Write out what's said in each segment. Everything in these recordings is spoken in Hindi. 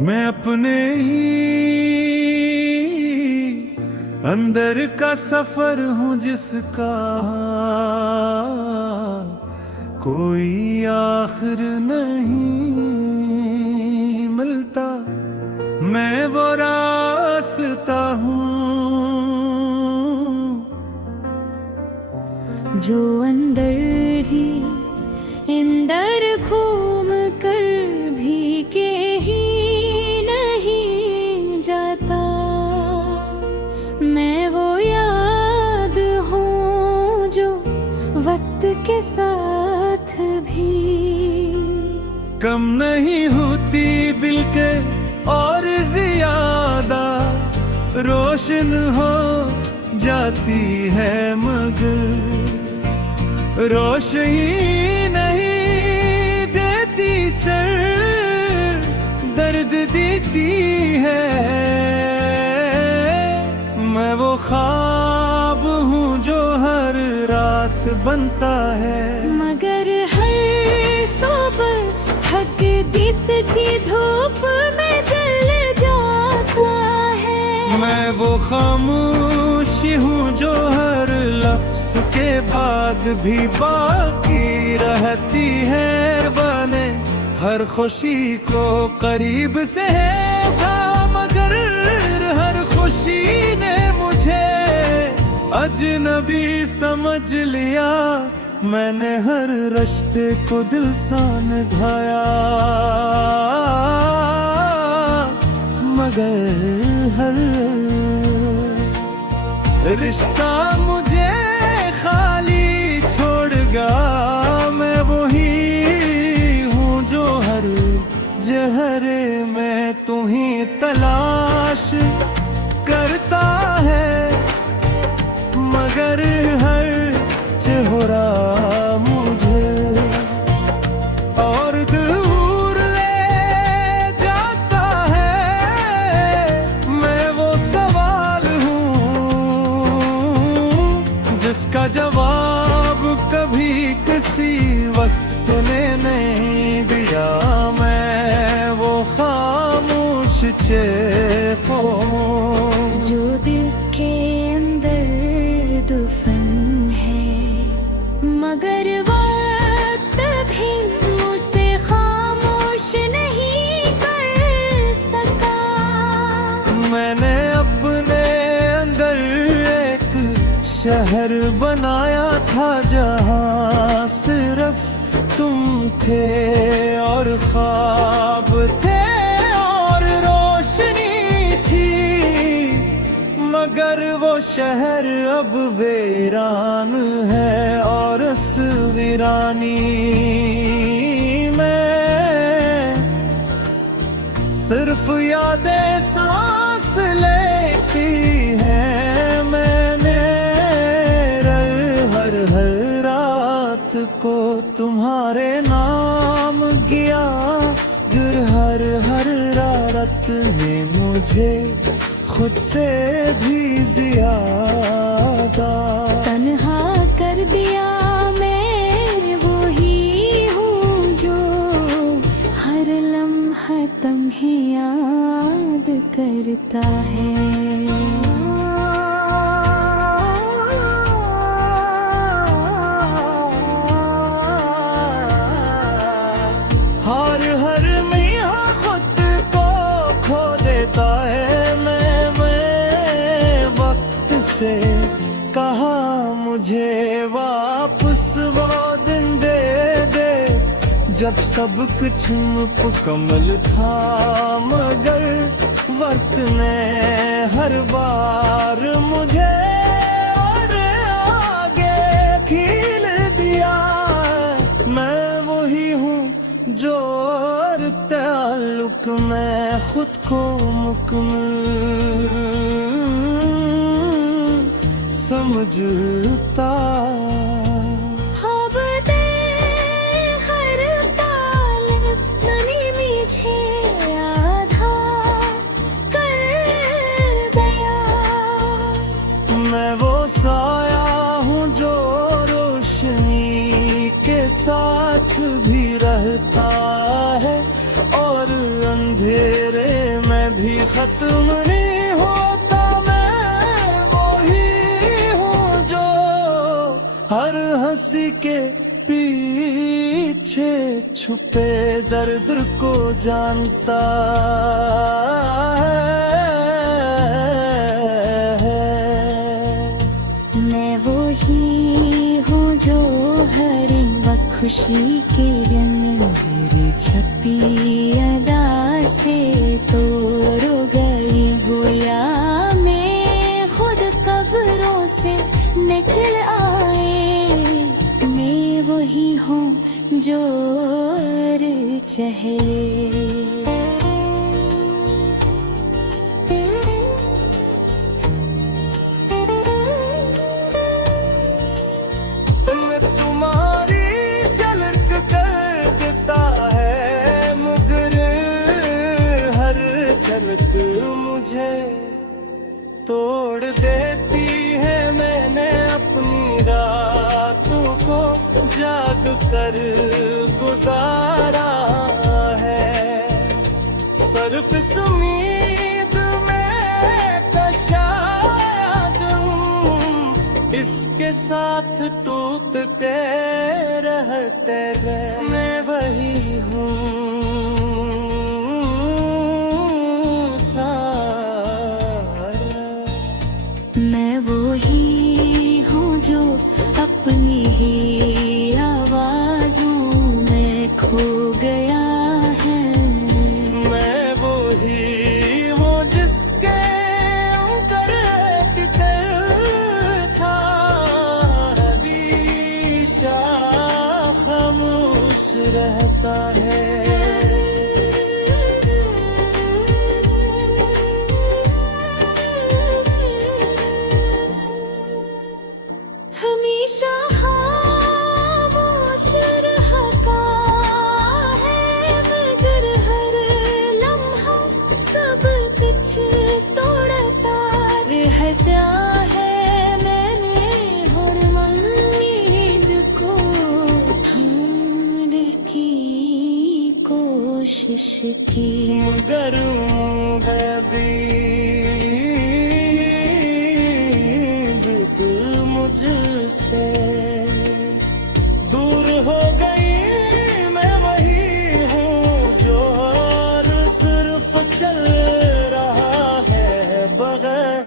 मैं अपने ही अंदर का सफर हूँ जिसका कोई आखिर नहीं मिलता। मैं वो रास्ता हूँ जो अंदर ही अंदर घूम कर भी के ही नहीं जाता। मैं वो याद हूँ जो वक्त के साथ भी कम नहीं होती बिल्के और ज्यादा रोशन हो जाती है, मगर रोशनी नहीं देती, सर दर्द देती है। मैं वो ख्वाब हूँ जो हर रात बनता है, मगर हर सुबह हक दीत की धूप में जल जाता है। मैं वो खामोशी हूँ जो हर लफ्ज़ के बाद भी बाकी रहती है। बने हर खुशी को करीब से था, मगर हर खुशी ने मुझे अजनबी समझ लिया। मैंने हर रिश्ते को दिल सा निभाया, मगर हर रिश्ता मुझे खाली छोड़ गया। मैं वही हूँ जो हर जहरे में तुम्हीं तलाश करता है, मगर हर चेहरा मुझे और दूर ले जाता है। मैं वो सवाल हूँ जिसका जवाब कभी किसी वक्त ने नहीं दिया। मैं वो खामोश चेहरा जो दिल के अंदर दफन है, मगर वक्त भी मुझसे खामोश नहीं कर सका। मैंने अपने अंदर एक शहर बनाया था जहाँ सिर्फ तुम थे और ख्वाब थे और रोशनी थी, मगर वो शहर अब वीरान है और उस वीरानी में सिर्फ यादें सांस लेती हैं। मैंने हर रात को तुम्हारे नाम किया, फिर हर रात ने मुझे खुद से भी ज्यादा तन्हा कर दिया। मैं वही हूँ जो हर लम्हा तुम्हें याद करता है। हर में यहाँ खुद को खो देता है। मैं वक्त से कहा मुझे वापस वो दिन दे दे जब सब कुछ मुकम्मल था, मगर वक्त ने हर बार मुझे और आगे खींच दिया। मैं वही हूँ जो ताल्लुक में खुद को मुकम्मल समझता। अब दे हर ताल तनी मुझे आधा कर दिया। मैं वो साया हूँ जो रोशनी के साथ भी रहता है और अंधेरे खत्म नहीं होता, मैं वही हूँ जो हर हंसी के पीछे छुपे दर्द को जानता है। मैं वही हूँ जो हर वक्त खुशी के दिन मेरी छपी अदा से तोड़ गई गोया में खुद कब्रों से निकल आए। मैं वही हूँ जो चहले तुम्हारी झलक कर देता है, मगर हर झलक मुझे तोड़ देती है। मैंने अपनी रातों को जाग कर गुजारा है, सिर्फ उम्मीद में शायद इसके साथ टूटते रहते हैं। मैं वही हूँ मैं वही हूँ जो अपनी ही आवाज़ों में खो गया है। मैं वही हूँ जिसके अंदर एक दिल था, हमेशा खामोश रहता है। हमेशा खामोश रहता है, मगर हर लम्हा सब कुछ तोड़ता रहता है। मैंने हर उम्मीद को ढूंढने की कोशिश की, मगर मुझसे दूर हो गई। मैं वही हूँ जो हर सिर्फ चल रहा है बगैर।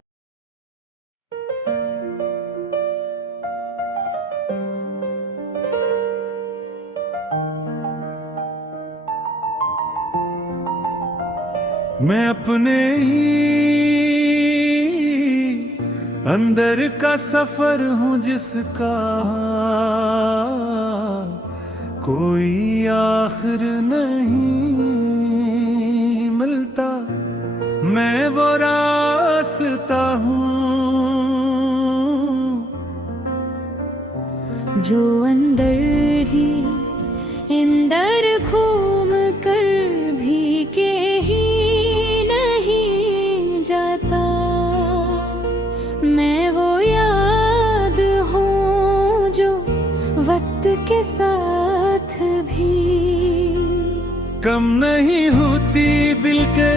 मैं अपने ही अंदर का सफर हूँ जिसका कोई आखिर नहीं मिलता। मैं वो रास्ता हूँ जो अंदर ही अंदर घूम कर भी के ही नहीं जाता। मैं वो याद हूँ जो वक्त के साथ भी कम नहीं होती बिल्के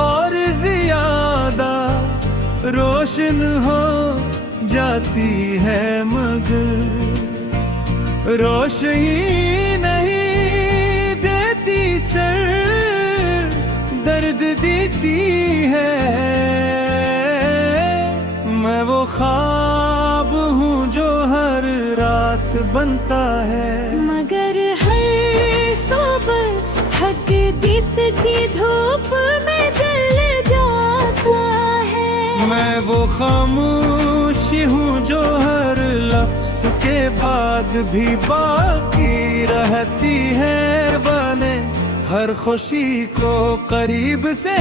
और ज्यादा रोशन हो जाती है, मगर रोशनी नहीं देती, सिर्फ दर्द देती है। मैं वो ख्वाब हूँ जो हर रात बनता है, मगर हर सुबह हक दीत की धूप में जल जाता है। मैं वो खामोशी हूँ जो हर लफ्ज के बाद भी बाकी रहती है। बने हर खुशी को करीब से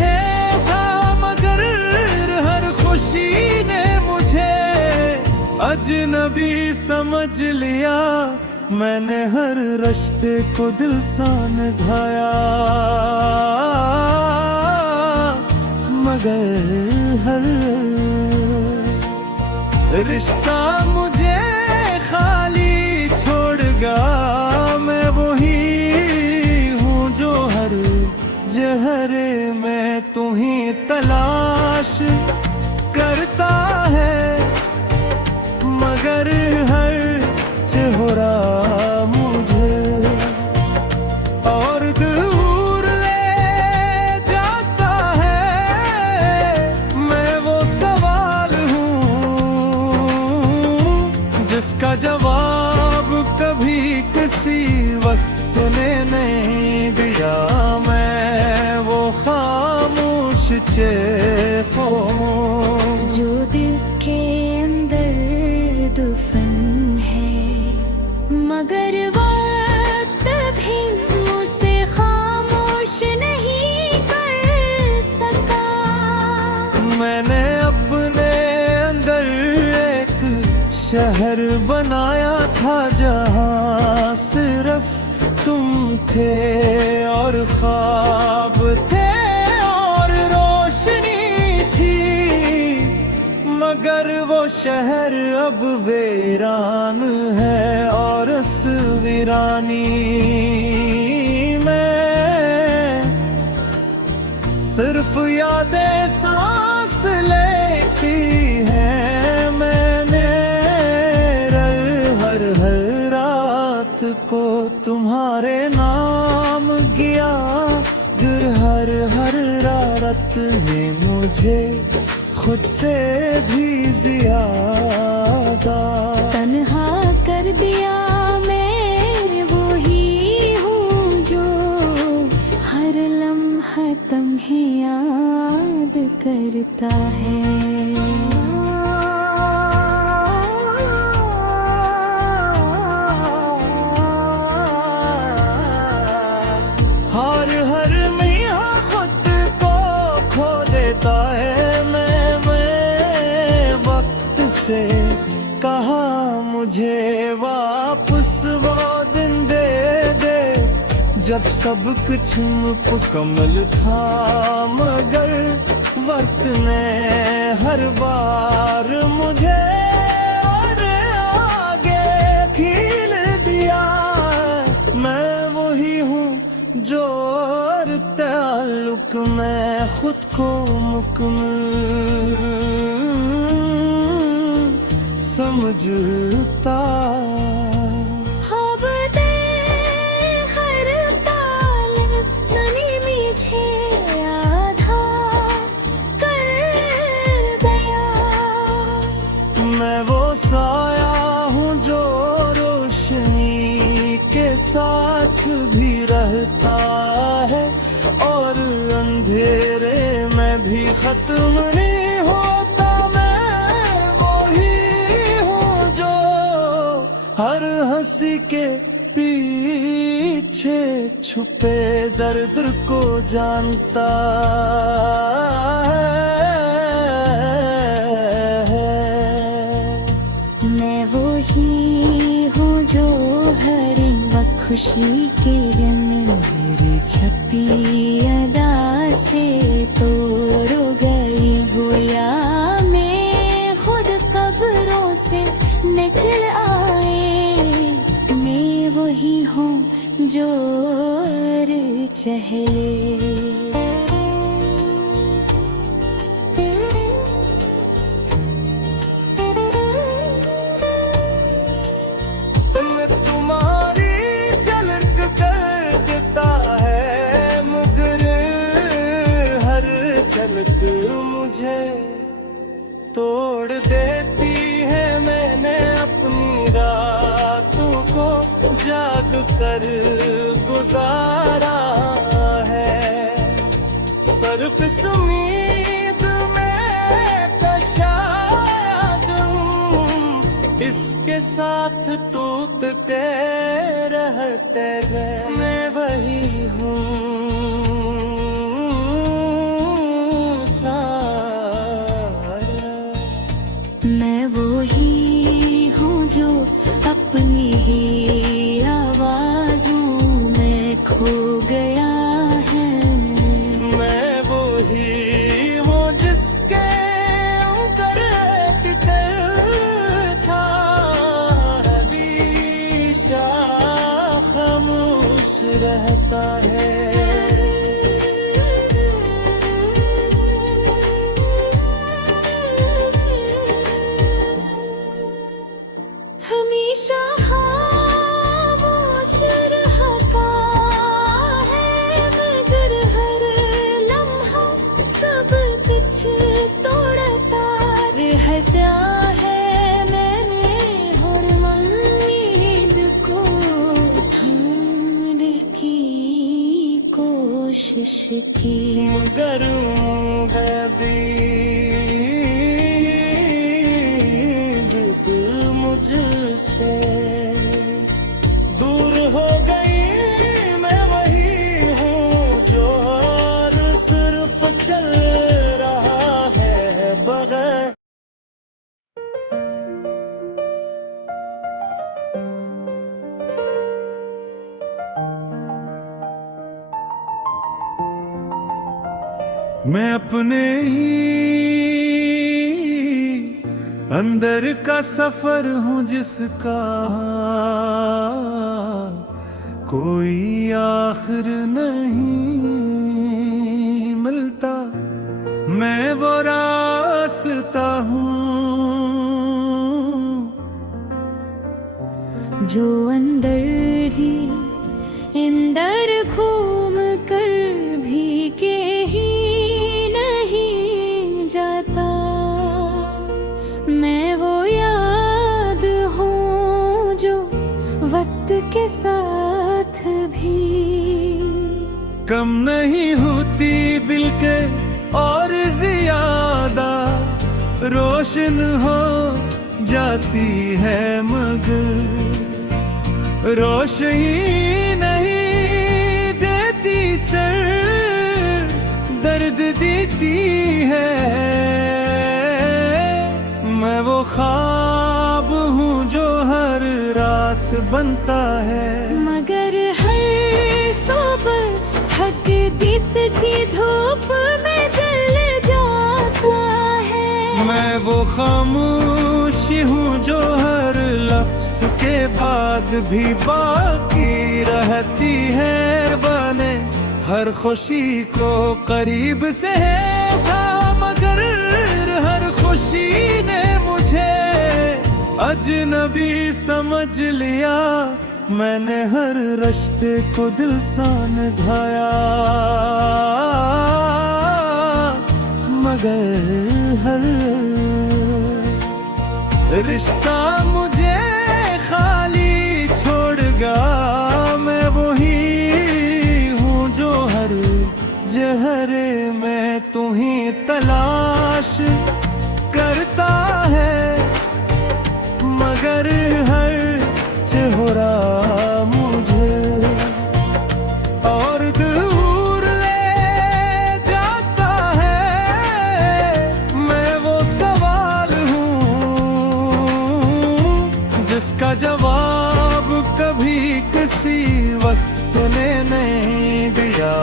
था, मगर हर खुशी ने मुझे अजनबी समझ लिया। मैंने हर रिश्ते को दिल सा निभाया, मगर हर रिश्ता मुझे खाली छोड़ गया। मैं वही हूँ जो हर जहरे में तू ही तला इसका जवाब कभी किसी वक्त ने नहीं दिया। मैं वो खामोश चेखो जो दिल के अंदर दुफन है, मगर वक्त भी उसे खामोश नहीं कर सका। मैंने अपने अंदर एक शहर बनाया था जहाँ सिर्फ तुम थे और ख्वाब थे और रोशनी थी, मगर वो शहर अब वीरान है और उस वीरानी में सिर्फ यादें सांस लेती हैं। मैंने हर रात को तुम्हारे नाम किया, हर रात ने मुझे खुद से भी ज्यादा तन्हा कर दिया। मैं वही हूँ जो हर लम्हा तुम्हें याद करता है। हर मियाँ खुद को खो देता है। मैं वक्त से कहा मुझे वापस वो दिन दे दे जब सब कुछ मुकम्मल था, मगर वक्त ने हर बार मुझे और आगे खींच दिया। मैं वही हूँ जो और ताल्लुक में खुद को मुकम्मल समझता। अब दे हर ताल्लुक तनी मुझे आधा कर दिया। मैं वो साया हूँ जो रोशनी के साथ भी रहता है और अंधेरे में भी खत्म नहीं होता। मैं वही हूँ जो हर हंसी के पीछे छुपे दर्द को जानता है। मैं वही हूँ जो हर वक्त खुशी के दिन मेरी छपी अदा से तोड़ गई गोया में खुद कब्रों से निकल आए। मैं वही हूँ जो चहले तुम्हारी झलक कर देता है, मगर हर झलक मुझे तोड़ देती है। मैंने अपनी रातों को जाग कर गुजारा है, सिर्फ उम्मीद में तो शायद इसके साथ टूटते रहते गए। मैं वही हूँ मैं वही हूँ जो अपनी ही आवाज़ों में खो गया है। मैं वही हूँ जिसके अंदर एक डर था, हमेशा खामोश रहता है। हमेशा खामोश रहता है, मगर हर लम्हा सब कुछ तोड़ता रहता है। मैंने हर मन जिसकी मगर मुझसे दूर हो गई, मैं वही हूँ जो और सिर्फ चल रहा है बगैर। मैं अपने ही अंदर का सफर हूँ जिसका कोई आखिर नहीं मिलता। मैं वो रास्ता हूँ जो अंदर ही अंदर घूम कर भी के ही नहीं जाता। मैं वो याद हूँ जो वक्त के साथ भी कम नहीं होती बिल्के और ज्यादा रोशन हो जाती है, मगर रोशनी नहीं देती, सिर्फ दर्द देती है। मैं वो ख्वाब हूँ जो हर रात बनता है, मगर हर सुबह हक दीत की धूप में जल जाता है। मैं वो खामोशी हूँ जो हर लफ्ज के बाद भी बाकी रहती है, बने हर खुशी को करीब से था, मगर हर खुशी ने मुझे अजनबी समझ लिया। मैंने हर रिश्ते को दिल सा निभाया, मगर हर रिश्ता मुझे खाली छोड़ गया। मैं वही हूँ जो हर जहरे में तुम्हीं तलाश करता है, मगर हर चेहरा मुझे और दूर ले जाता है। मैं वो सवाल हूँ जिसका जवाब कभी किसी वक्त ने नहीं दिया।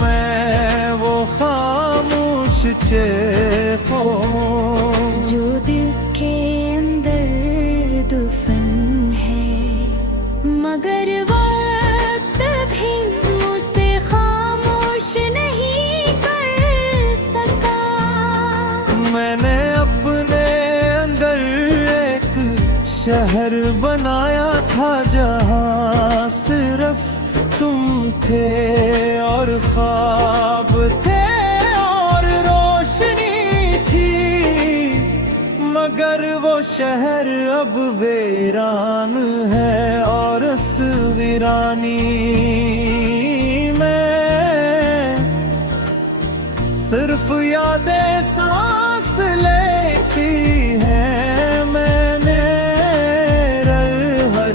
मैं वो खामोश चेहरा जो दिल के अंदर दुफन है, मगर वक्त भी मुझसे खामोश नहीं कर सका। मैंने अपने अंदर एक शहर बनाया था जहाँ सिर्फ तुम थे और ख्वाब थे और रोशनी थी, मगर वो शहर अब वीरान है और उस वीरानी में सिर्फ यादें सांस लेती हैं। मैंने हर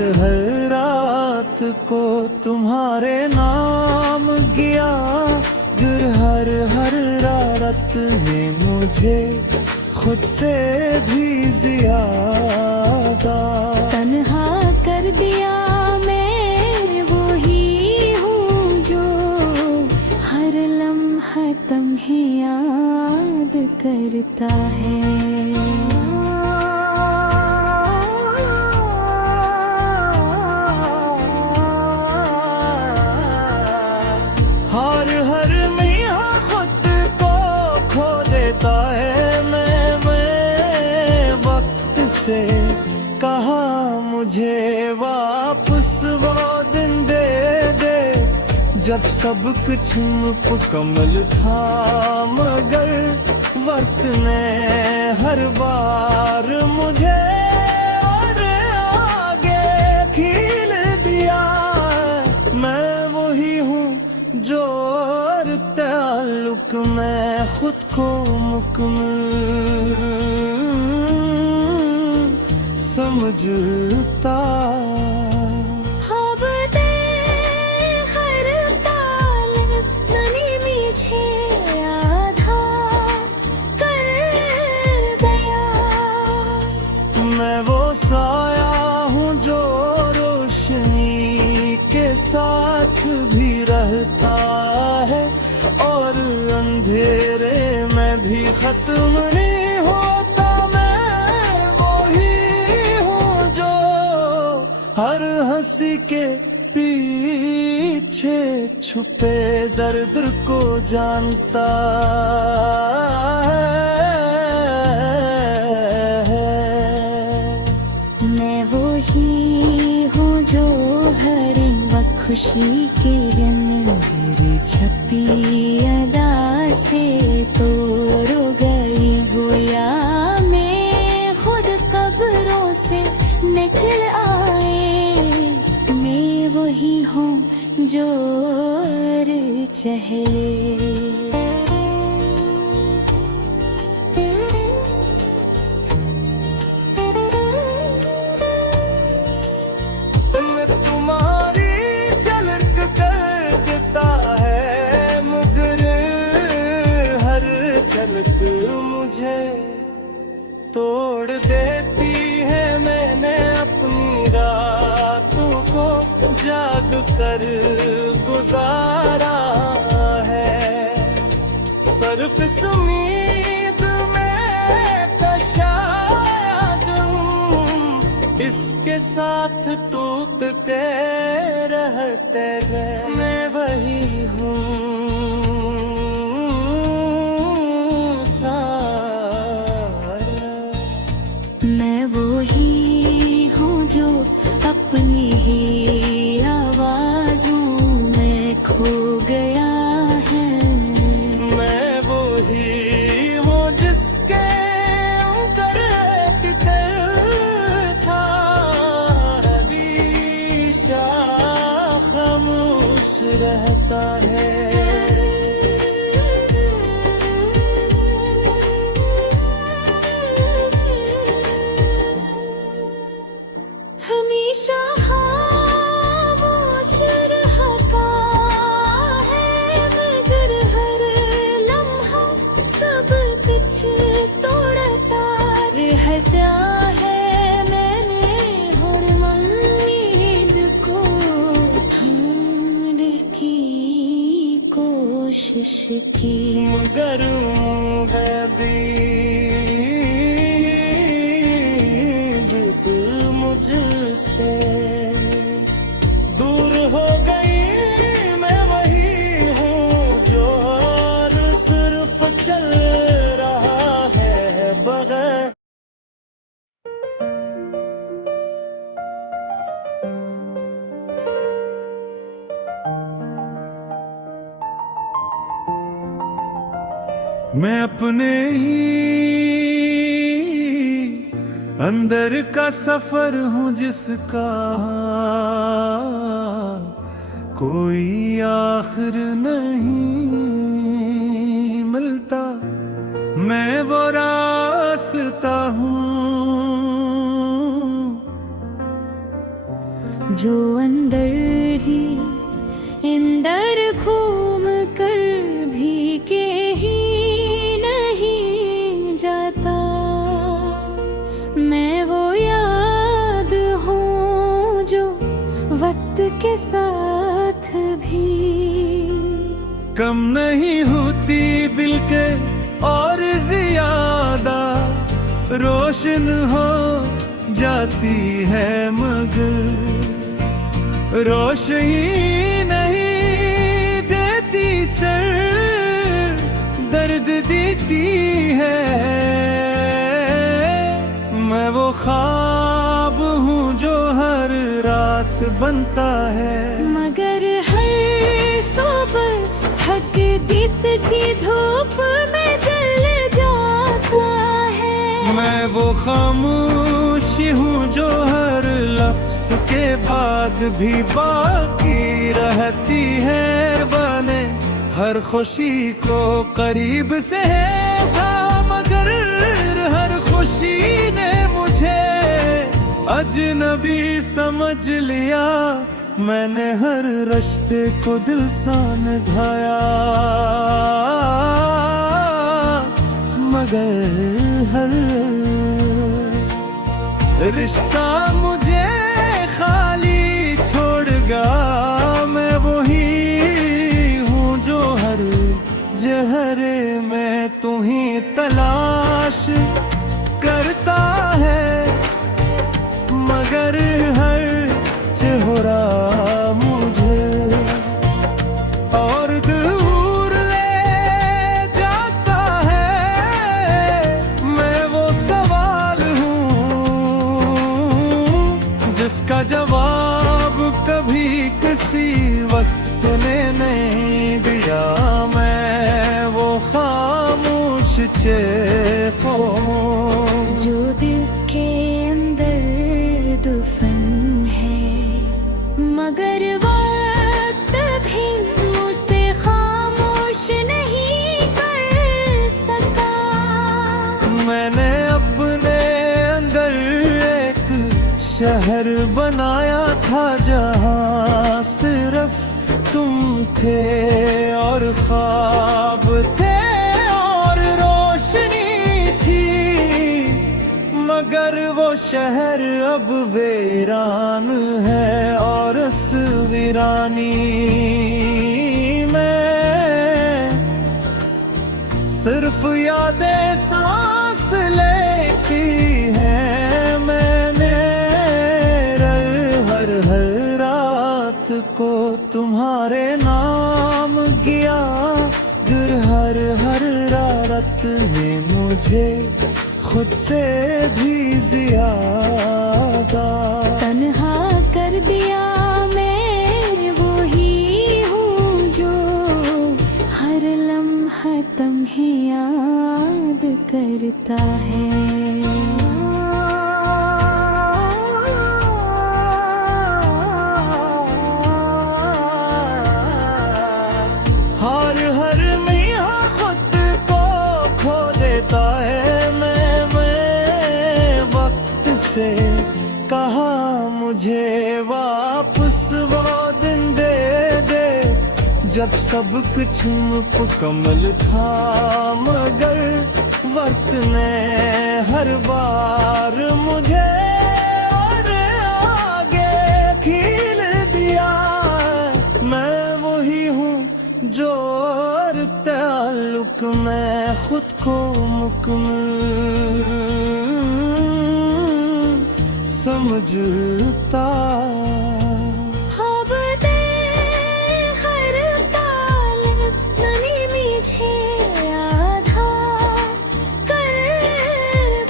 रात को तुम्हारे नाम किया, हर रात ने मुझे खुद से भी ज्यादा तन्हा कर दिया। मैं वही हूँ जो हर लम्हा तुम्हें याद करता है। हर मियाँ खुद को खो देता है। मैं वक्त से कहा मुझे वापस वो दिन दे दे जब सब कुछ मुकम्मल था, मगर वक्त ने हर बार मुझे और आगे खील दिया। मैं वही हूँ जो समझता। अब दे हर ताल तनी मुझे आधा कर गया। मैं वो साया हूँ जो रोशनी के साथ भी रहता है, और अंधेरे में भी खत्म नहीं होता। मैं वही हूँ जो हर हंसी के पीछे छुपे दर्द को जानता है। मैं वही हूँ जो हर वक्त खुशी के मेरी छपी अदा से तोड़ गई गोया। मैं खुद कब्रों से निकल आए। मैं वही हूँ जो चहले। तुम्हारी झलक कर देता है, मगर हर झलक मुझे तोड़ देती है। मैंने अपनी रातों को जाग कर गुजारा है। सर्फ उम्मीद में शायद इसके साथ टूटते रहते हैं। मैं वही हूँ मैं वही हूँ जो अपनी ही आवाज़ों में खो गया है। मैं वही हूँ जिसके अंदर एक दिल था, हमेशा खामोश रहता है। हमेशा खामोश रहता है, मगर हर लम्हा सब कुछ तोड़ता रहता है। मैंने हर उम्मीद को ढूंढने की कोशिश की, मगर मुझसे दूर हो गई। मैं वही हूँ जो और सिर्फ चल रहा है बगैर। मैं अपने ही अंदर का सफर हूँ जिसका कोई आखिर नहीं मिलता। मैं वो रास्ता हूँ जो अंदर ही अंदर घूम कर भी के ही नहीं जाता। मैं वो याद हूँ जो वक्त के साथ भी कम नहीं होती बिल्के और ज्यादा रोशन हो जाती है, मगर रोशनी नहीं देती, सिर्फ दर्द देती है। मैं वो ख्वाब हूँ जो हर रात बनता है, मगर हर सुबह हक दीत की धूप में जल जाता है। मैं वो खामोशी हूँ जो हर लफ्ज के बाद भी बाकी रहती है। बने हर खुशी को करीब से है थामा मगर हर खुशी ने मुझे अजनबी समझ लिया। मैंने हर रिश्ते को दिल सा निभाया, मगर हर रिश्ता मुझे खाली छोड़ गया। मैं वही हूँ जो हर जहरे में तुम्हीं तलाश करता है, मगर हर चेहरा मुझे और दूर ले जाता है। मैं वो सवाल हूँ जिसका जवाब कभी किसी वक्त ने नहीं दिया। मैं वो खामोश चेहरा जो दिल के अंदर दफन है, मगर वक्त भी मुझसे खामोश नहीं कर सका। मैंने अपने अंदर एक शहर बनाया था जहाँ सिर्फ तुम थे और ख्वाब थे और रोशनी थी, मगर वो शहर अब वीरान है और उस वीरानी में सिर्फ यादें सांस लेती हैं। मैंने हर रात को तुम्हारे नाम किया, हर रात ने मुझे खुद से भी ज्यादा तन्हा कर दिया। मैं वही हूँ जो हर लम्हा तुम्हें याद करता है। हर मियाँ खुद को खो देता है। मैं वक्त से कहा मुझे वापस वो दिन दे दे जब सब कुछ मुकम्मल था, मगर वक्त ने हर बार मुझे और आगे खींच दिया। मैं वही हूँ जो हर ताल्लुक में खुद को मुकम्मल समझता। अब दे हर ताल्लुक तनी मुझे आधा कर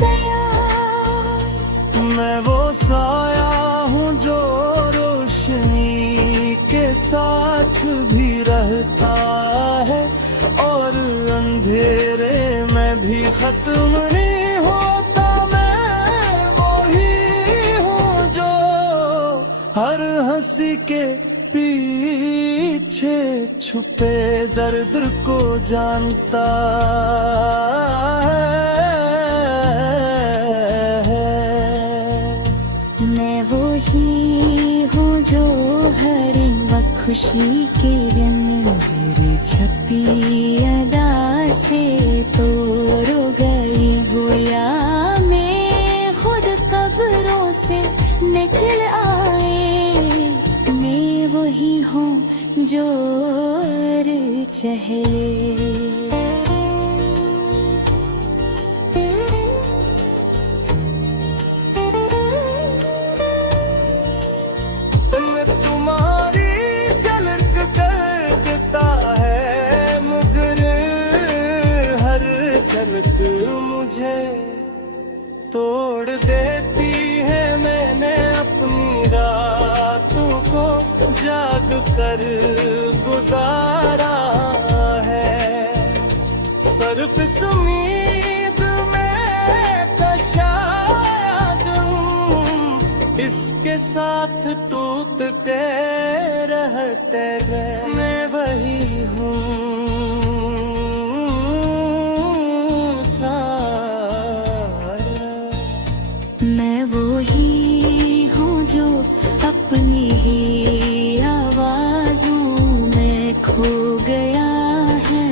दिया। मैं वो साया हूँ जो रोशनी के साथ भी रहता है और अंधेरे में भी खत्म नहीं होता। मैं वही हूँ जो हर हंसी के पीछे छुपे दर्द को जानता है। मैं वही हूँ जो हर वक्त खुशी के दिन मेरी छपी अदा से तोड़ गई गोया। मैं खुद कब्रों से निकल आए। मैं वही हूँ जो चहले। तुम्हारी झलक कर देता है, मगर हर झलक मुझे तोड़ देती है। मैंने अपनी रातों को जाग कर गुजारा है, सिर्फ उम्मीद में तो शायद इसके साथ टूटते रहते गए। मैं वही हूँ था मैं वो ही हूँ जो अपनी ही आवाज़ों में खो गया है।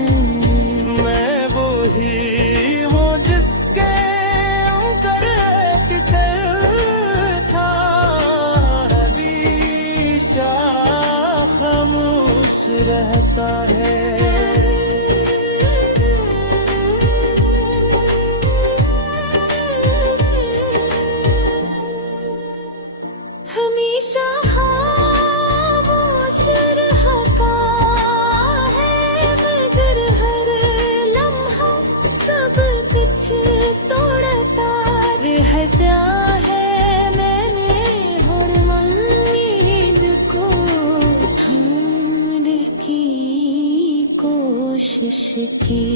मैं वो ही हूँ जिसके अंदर एक दिल था, हमेशा खामोश रहता है। हमेशा खामोश रहता है, मगर हर लम्हा सब कुछ तोड़ता रहता है। मैंने हर उम्मीद को थामने की कोशिश की।